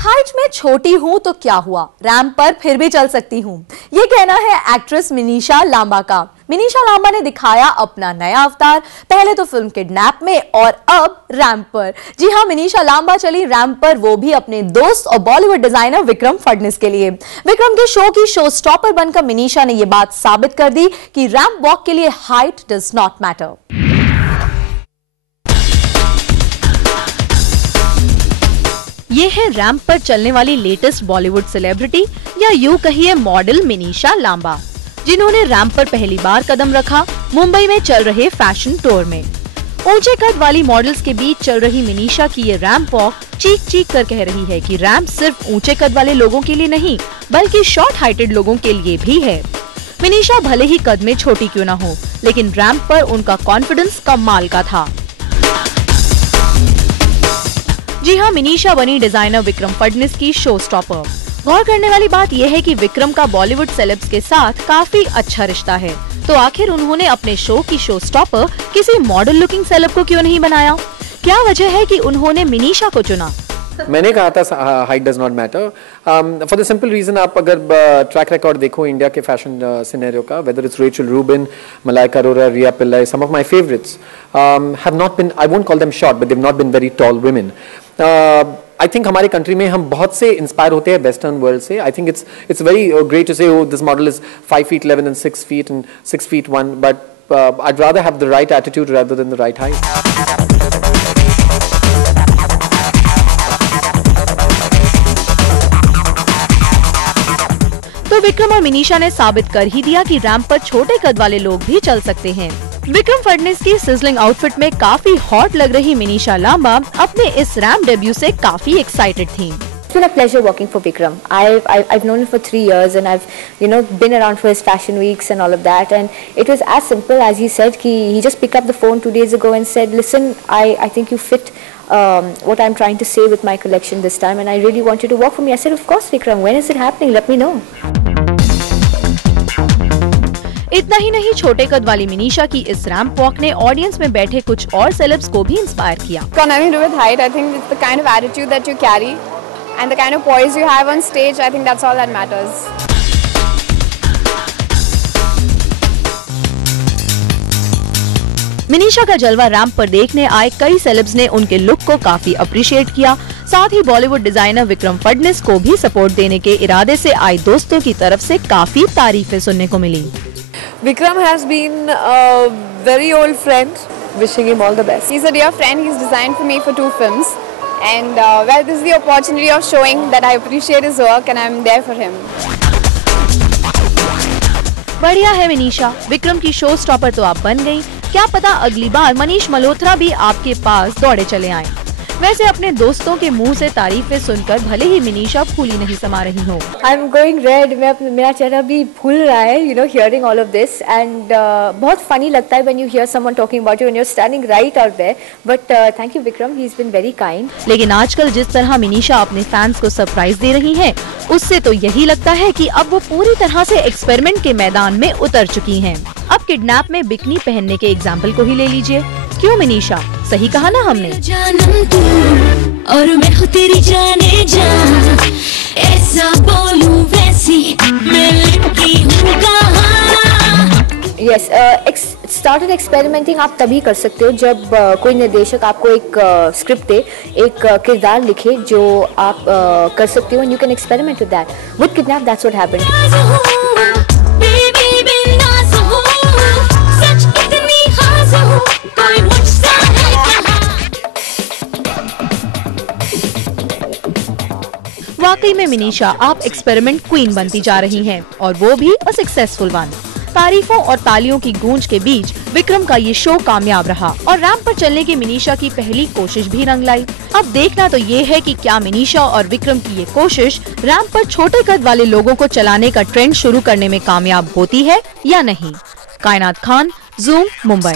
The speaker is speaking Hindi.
हाइट में छोटी हूं तो क्या हुआ, रैंप पर फिर भी चल सकती हूं, ये कहना है एक्ट्रेस मिनीशा लांबा का। मिनीशा लांबा ने दिखाया अपना नया अवतार, पहले तो फिल्म किडनैप में और अब रैंप पर। जी हां, मिनीशा लांबा चली रैंप पर, वो भी अपने दोस्त और बॉलीवुड डिजाइनर विक्रम फडनिस के लिए। विक्रम के शो की शो स्टॉपर बनकर मिनीशा ने यह बात साबित कर दी कि रैंप वॉक के लिए हाइट डज नॉट मैटर। ये है रैंप पर चलने वाली लेटेस्ट बॉलीवुड सेलिब्रिटी या यूं कहिए मॉडल मिनीशा लांबा, जिन्होंने रैंप पर पहली बार कदम रखा मुंबई में चल रहे फैशन टूर में। ऊंचे कद वाली मॉडल्स के बीच चल रही मिनीशा की ये रैंप वॉक चीख चीख कर कह रही है कि रैंप सिर्फ ऊंचे कद वाले लोगों के लिए नहीं बल्कि शॉर्ट हाइटेड लोगों के लिए भी है। मिनीशा भले ही कद में छोटी क्यों न हो, लेकिन रैंप पर उनका कॉन्फिडेंस कमाल का था। जी हां, मिनीशा बनी डिजाइनर विक्रम फडनिस की शो स्टॉपर। गौर करने वाली बात यह है कि विक्रम का बॉलीवुड सेलेब्स के साथ काफी अच्छा रिश्ता है, तो आखिर उन्होंने अपने शो की शो स्टॉपर किसी मॉडल लुकिंग सेलेब को क्यों नहीं बनाया? क्या वजह है कि उन्होंने मिनीशा को चुना? मैंने कहा था height does not matter for the simple reason. आप अगर ट्रैक रिकॉर्ड देखो इंडिया के फैशन सिनेरियो का, whether it's Rachel Rubin, Malaika Arora, Riya Pillai, some of my favourites have not been, I won't call them short, but they have not been very tall women. I think हमारे कंट्री में हम बहुत से इंस्पायर होते हैं वेस्टर्न वर्ल्ड से। I think it's very great to say oh this model is 5 feet 11 and 6 feet and 6 feet 1, but I'd rather have the right attitude rather than the right height. तो विक्रम और मिनीशा ने साबित कर ही दिया कि रैंप पर छोटे कद वाले लोग भी चल सकते हैं। विक्रम फडनिस की सिजलिंग आउटफिट में काफी हॉट लग रही मिनीशा लांबा अपने इस रैंप डेब्यू से काफी एक्साइटेड थी। It's been a pleasure working for Vikram. I've known him for 3 years and I've been around for his fashion weeks and all of that, and it was as simple as he said he just picked up the phone 2 days ago and said, listen, I think you fit what I'm trying to say with my collection this time and I really want you to work for me. I said, of course Vikram, when is it happening? Let me know. इतना ही नहीं, छोटे कद वाली मिनीशा की इस रैंप वॉक ने ऑडियंस में बैठे कुछ और सेलेब्स को भी इंस्पायर किया। It's got nothing to do with height. I think it's the kind of attitude that you carry and the kind of poise you have on stage. I think that's all that matters. Minissha का जलवा रैंप पर देखने आए कई सेलेब्स ने उनके लुक को काफी अप्रिशिएट किया। साथ ही बॉलीवुड डिजाइनर विक्रम फडनिस को भी सपोर्ट देने के इरादे से आए दोस्तों की तरफ से काफी तारीफें सुनने को मिली। Vikram has been a very old friend. Wishing him all the best. He's a dear friend. He's designed for me for 2 films, and well, this is the opportunity of showing that I appreciate his work and I'm there for him. बढ़िया है मिनीशा, विक्रम की शो स्टॉपर तो आप बन गई। क्या पता अगली बार मनीष मल्होत्रा भी आपके पास दौड़े चले आएं। वैसे अपने दोस्तों के मुंह से तारीफें सुनकर भले ही मिनीशा फूली नहीं समा रही हो। I'm going red. मेरा चेहरा भी फूल रहा है, hearing all of this, and बहुत funny लगता है when you hear someone talking about you and you're standing right out there. But thank you Vikram, he's been very kind. लेकिन आजकल जिस तरह मिनीशा अपने फैंस को सरप्राइज दे रही हैं, उससे तो यही लगता है कि अब वो पूरी तरह से एक्सपेरिमेंट के मैदान में उतर चुकी हैं। अब किडनैप में बिकनी पहनने के एग्जाम्पल को ही ले लीजिए। क्यों मिनीशा, सही कहा ना हमने? और मैं हूँ तेरी जाने जान, ऐसा बोलूं वैसी मैं लड़की हूँ कहाँ। Yes, started experimenting आप तभी कर सकते हो जब कोई निर्देशक आपको एक स्क्रिप्ट दे, एक किरदार लिखे जो आप कर सकते हो, and you can experiment with that. With Kidnap, that's what happened. वाकई में मिनीशा आप एक्सपेरिमेंट क्वीन बनती जा रही हैं, और वो भी अ सक्सेसफुल वन। तारीफों और तालियों की गूंज के बीच विक्रम का ये शो कामयाब रहा और रैंप पर चलने की मिनीशा की पहली कोशिश भी रंग लाई। अब देखना तो ये है कि क्या मिनीशा और विक्रम की ये कोशिश रैंप पर छोटे कद वाले लोगों को चलाने का ट्रेंड शुरू करने में कामयाब होती है या नहीं। कायनात खान, ज़ूम, मुंबई।